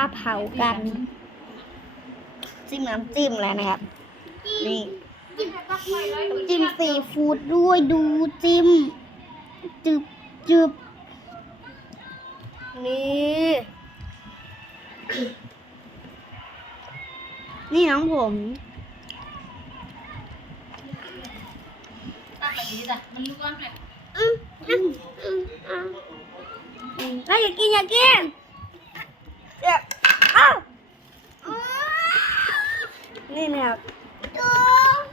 าเผากันจิ้มน้ำจิ้มแล้วนะครับ นี่จิ้มซีฟู้ดด้วยดูจิ้มจึบจึบนี่นี่น้องผมตั้งแบบนี้จ้ะมันรวมเลยอืมอืมอืมอืมอืมแล้วอย่ากินอย่ากิน เจ็บอ้าวนี่นะครับ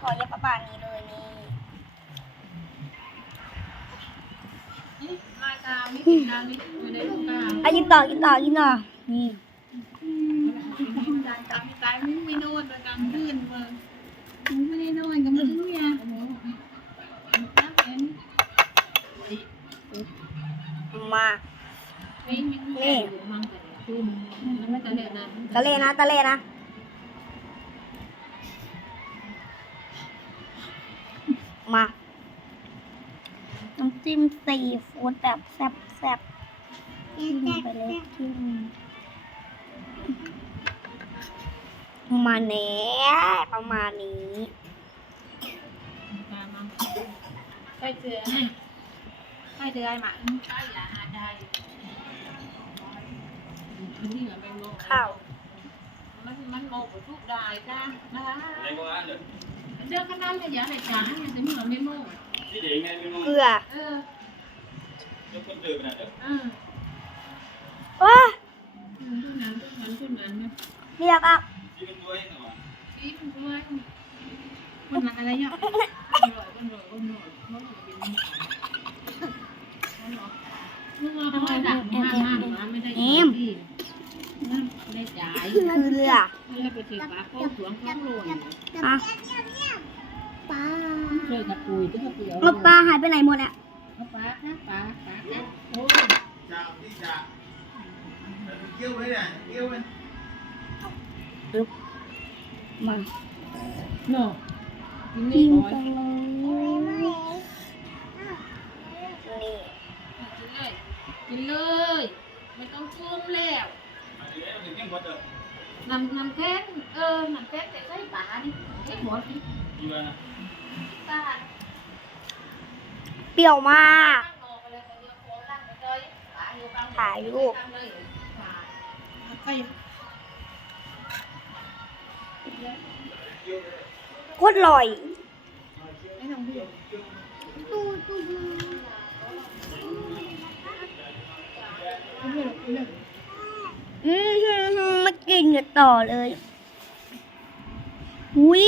ขอเย็บประมาณนี้เลยนี่รายการไม่ติดตามไม่อยู่ในโลกาอะกินต่อกินต่อกินต่อนี่ตายตายตายไม่นอนประจำคืนเมืองไม่ได้นอนกับมึงเนี่ยตั้งเอ็นมานี่นี่มันแต่คืนแล้วไม่ตะเลนะตะเลนะตะเลนะมาน้ำจิ้มซีฟู้ดแบบแซ่บแซ่บๆจิ้มไปเลยจิ้มประมาณนี้ประมาณนี้ตามมาใกล้เจอใกล้เจอไอ้หมาใกล้อย่าหาได้ ข้าว มันมันโมกทุกได้จ้านะคะ Đây có ăn được. เจอขนาดเลยอย่าให้จ้าเนี่ยจะมีเหมือนไม่โมก Đi để ngay bên เกลื ngoài. อเออ Cho con từ bên này được. อ่าว้าทุกนั้นทุกนั้นทุกนั้นเนี่ยเรียกอะ Đi bên cuối này mà. ชีมันก็ว่ามันมันอะไรเนี่ยมันรอยมันรอยมันรอยมันรอยเป็นมันรอยมึงมาทำไมดักห้ามห้ามมาไม่ได้ที่นั่น ได้จ่ายคือเรือ ไม่ได้ไปถือปลาเข้าสวงเข้าโรยอะเคยกับปุยที่เขาเปลี่ยวแล้วปลาหายไปไหนหมดอะปลานะปลาปลานะโอ้ Chào, đi chào. Kêu đấy này, kêu lên. มาโน่กินนี่กินร้อยไปเลยนี่กินเลย กินเลยไม่ต้องซุ่มแล้ว Mà thì đấy là mình kiếm vật được. นำนำแค่นเออนำแค่นแต่ใส่ปลาดิใส่หมดดิ Đi vào này. ปลาเปรี้ยวมาก ตั้งออกไปเลยแต่เดี๋ยวโค้งล่างไปเลยปลาอยู่กลางถ่ายรูปทำเลยปลาไปโคตรอร่อย ไม่ต้องพี่อืม มากินกันต่อเลยอุ้ย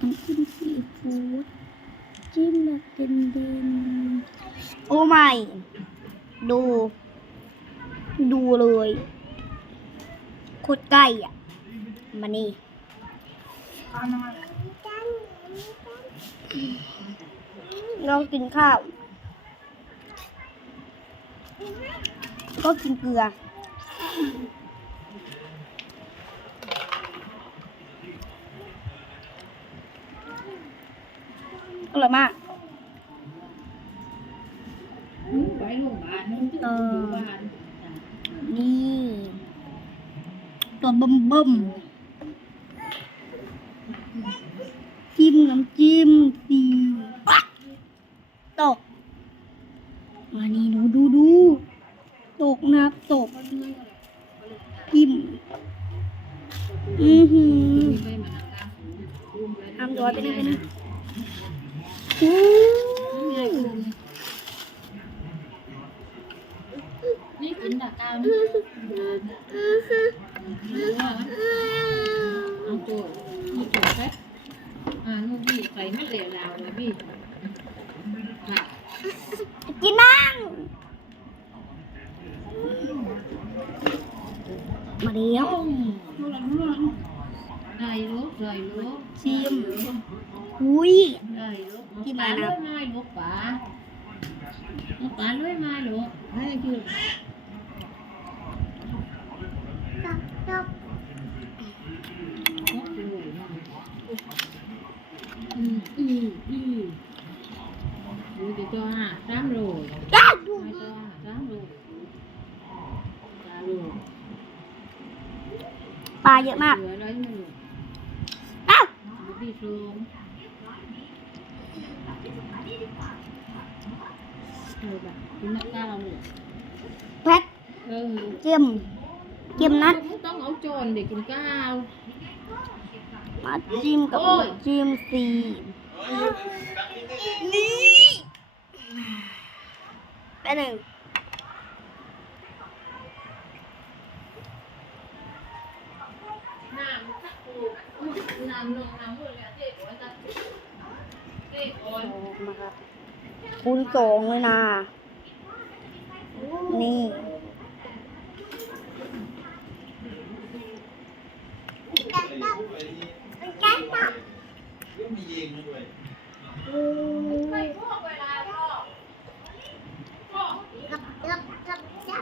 น้ำจิ้มซีฟู้ดจิ้มแบบเด่นๆโอ้ไม่ ดู ดูเลยโคตรใกล้อะ มานี่เรากินข้าว ก็กินเกลือ อร่อยมากไปโรงพยาบาลนึงที่อยู่บ้านนี่ ตัวเบิ่มเบิ่มจิ้มน้ำจิ้มสีปะตก มานี่ดูดูดูตกนะครับตกจิ้ม อือหือ ไปมาตาม ทำตัวไปนี่ไปนี่อู้ นี่กินดาตามนี่เอาตัวนี่ตัวแป๊บอ่านู่นพี่ใส่ไม่เหลวลาวเลยพี่ค่ะกินนั่งมาเดี๋ยวได้ลูกได้ลูกชิมอุ้ย ที่มานะ lối mai luộc quả luộc quả lối mai luộc ไม่ได้คือตกตก luộc rồi อืออืออือดูจะจอหาสามโลได้ดูไม่จอหาสามโลสามโลปลาเยอะมาก สวยร้อยหนึ่งอ้าว ดีสูง โฟมเออแบบกินนักก้าวเลยแพทเออเจียมเจียมนัดต้องเอาโจรเด็กกินก้าวมาจิ้มกับโอ้ยจิ้มซีเฮ้ยดังนิดนึงนี่ไปหนึ่งน้ำสักปูน้ำลงน้ำหมดเลยเจ๊โอ้ยจ้ะเจ๊โอ้ย มาครับคูณสองเลยนะ นี่ก็มีเองด้วย ไม่พ่อเวลาพ่อพ่อ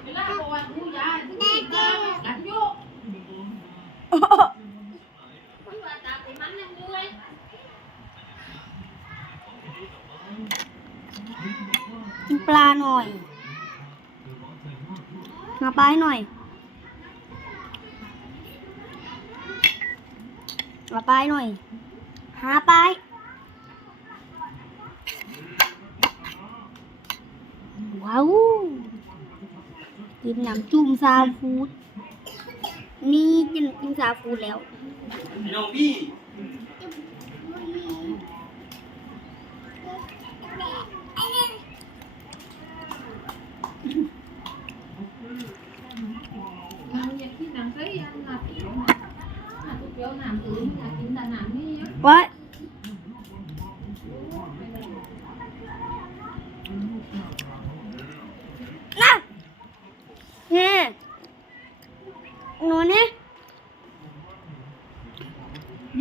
เวลาบอกว่าผู้ยายผู้กินก้าวกันโยกผู้ว่าตาไปมันยังรวย กินปลาหน่อยหาปลาให้หน่อยหาปลาให้หน่อย หาปลาว้าวกินน้ำจุ่มซาฟูดนี่กินกินซาฟูดแล้วน้องพี่ เราอยากกินน้ำใสยังหนักอยู่นะหนักเปรี้ยวน้ำอื่นอยากกินแต่น้ำนี่ ว้ายน่ะเนี่ยหนูเนี่ย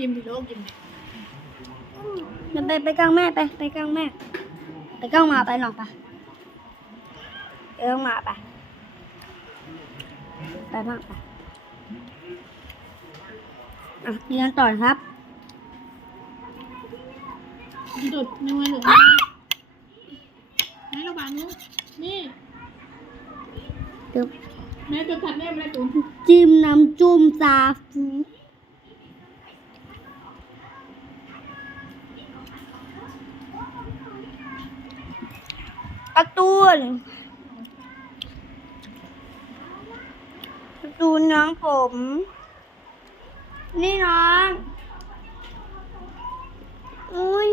ยิ้มดิโลกยิ้มเดี๋ยวไปไปกลางแม่ไปไปกลางแม่ ไปกลางหมาไปหนอกไปเออหมาไปไปมากไปอะเรียนต่อครับดุดนัวหรือแม่ระวังลูกนี่เดี๋ยวแม่จะทัดแม่แม่ตุ้มจิ้มน้ำจุ่มซาฟู การ์ตูนการ์ตูนน้องผม นี่น้องอุ้ย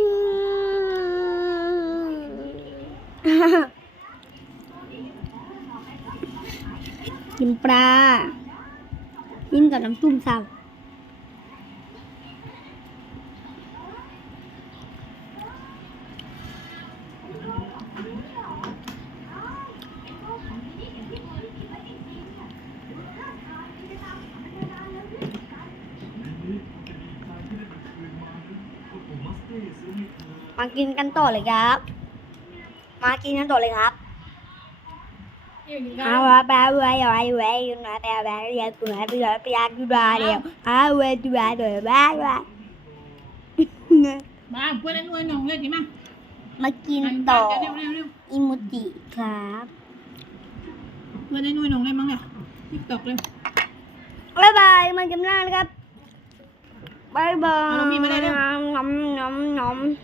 กินปลากินกับน้ำจุ่มซา มากินกันต่อเลยครับ มากินกันต่อเลยครับอยู่กินเอาว่าแปลว่าอะไรเว้ยนะแปลว่าเรียนตัวเรือพยานดูดาเดียวเอาเว้ยตัวเดียวบ้าว่ามาเพื่อนนวลน้องเลยดีมั้ยมากินต่อเร็วเร็วเร็วอิโมจิครับเพื่อนนวลน้องเลยมั้งเนี่ยติ๊กตอกเลยบ๊ายบายมันจำหน้านะครับบ๊ายบายเอาเรามีมาได้แล้วน้ำน้ำน้ำ